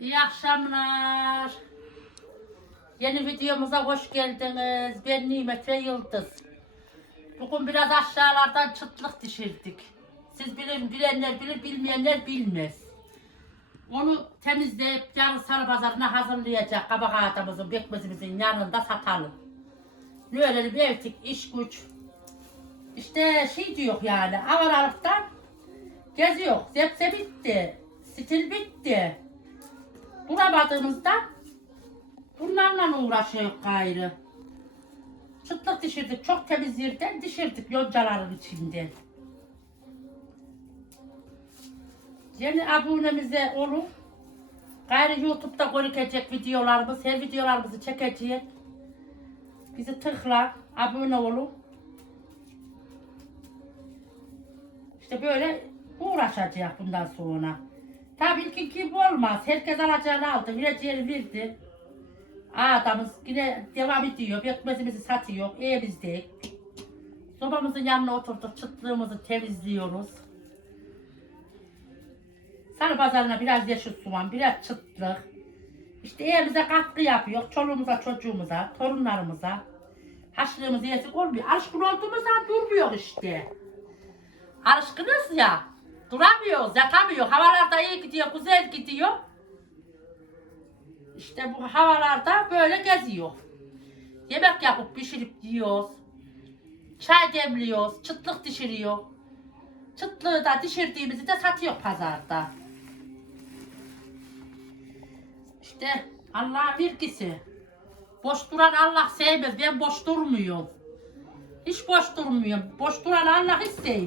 İyi akşamlar. Yeni videomuza hoş geldiniz. Ben Nimet ve Yıldız. Bugün biraz aşağılardan çıtlık düşürdük. Siz bilin, bilenler bilir, bilmeyenler bilmez. Onu temizleyip yarın salı pazarına hazırlayacak kabak ağaçımızın, bekmezimizin yanında satalım. Ne öyle bir evtik, iş güç. İşte şey diyor yani, havalarlıktan geziyor. Zepse bitti, stil bitti. Bulamadığımızda bunlarla uğraşıyor gayrı. Çıtlık dişirdik. Çok temiz yerden dişirdik yoncaların içinde. Yeni abonemize olun. Gayrı YouTube'da görükecek videolarımız, her videolarımızı çekecek. Bizi tıkla, abone olun. İşte böyle uğraşacak bundan sonra. Tabii ilk gibi olmaz. Herkes alacağını aldı. Vereceğini verdi. Adamız yine devam ediyor. Bekmezimizi satıyor. Evimizde. Sobamızın yanına oturduk. Çıtlığımızı temizliyoruz. Salı pazarına biraz yeşil soğan, biraz çıtlık. İşte evimize katkı yapıyor. Çoluğumuza, çocuğumuza, torunlarımıza. Haşlığımız yesik olmuyor. Alışkın olduğumuzdan durmuyor işte. Alışkınız ya. Duramıyoruz, yatamıyor. Havalarda iyi gidiyor, güzel gidiyor. İşte bu havalarda böyle geziyor. Yemek yapıp pişirip yiyoruz. Çay demliyoruz, çıtlık dişiriyor. Çıtlığı da dişirdiğimizi de satıyor pazarda. İşte Allah'ın vergisi. Boş duran Allah sevmez. Ben boş durmuyorum. Hiç boş durmuyorum. Boş duran Allah hiç sevmez.